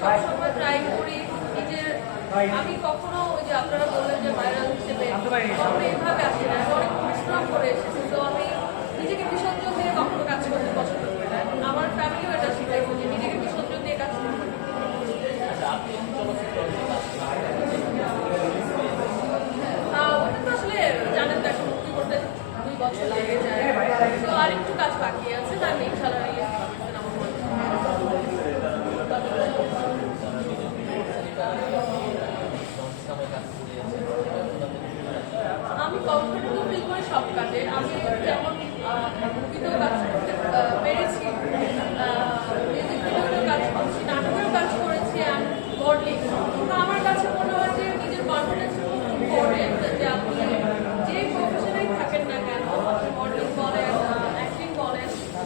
সবসময় ট্রাই করি নিজের। আমি কখনো ওই যে আপনারা বললেন যে ভাইরাল হিসেবে কখনো এইভাবে আসি না, আমি অনেক পরিশ্রম করে এসেছি। তো আমি নিজেকে বিসর্জন দিয়ে কখনো কাজ করতে পছন্দ করি না। আমার ফ্যামিলিও এটা শিখাইছে যে নিজেকে বিসর্জন দিয়ে কাজ করতে। ওটা তো আসলে জানেন তো, এখন মুক্তি করতে 2 বছর লেগে যায়। তো আর একটু কাজ বাকি আছে, তার ইনশাআল্লাহ রিলিজ করতেছেন আমার মনে হয়। আমি কমফোর্টেবল ফিল করি সব কাজে। আমি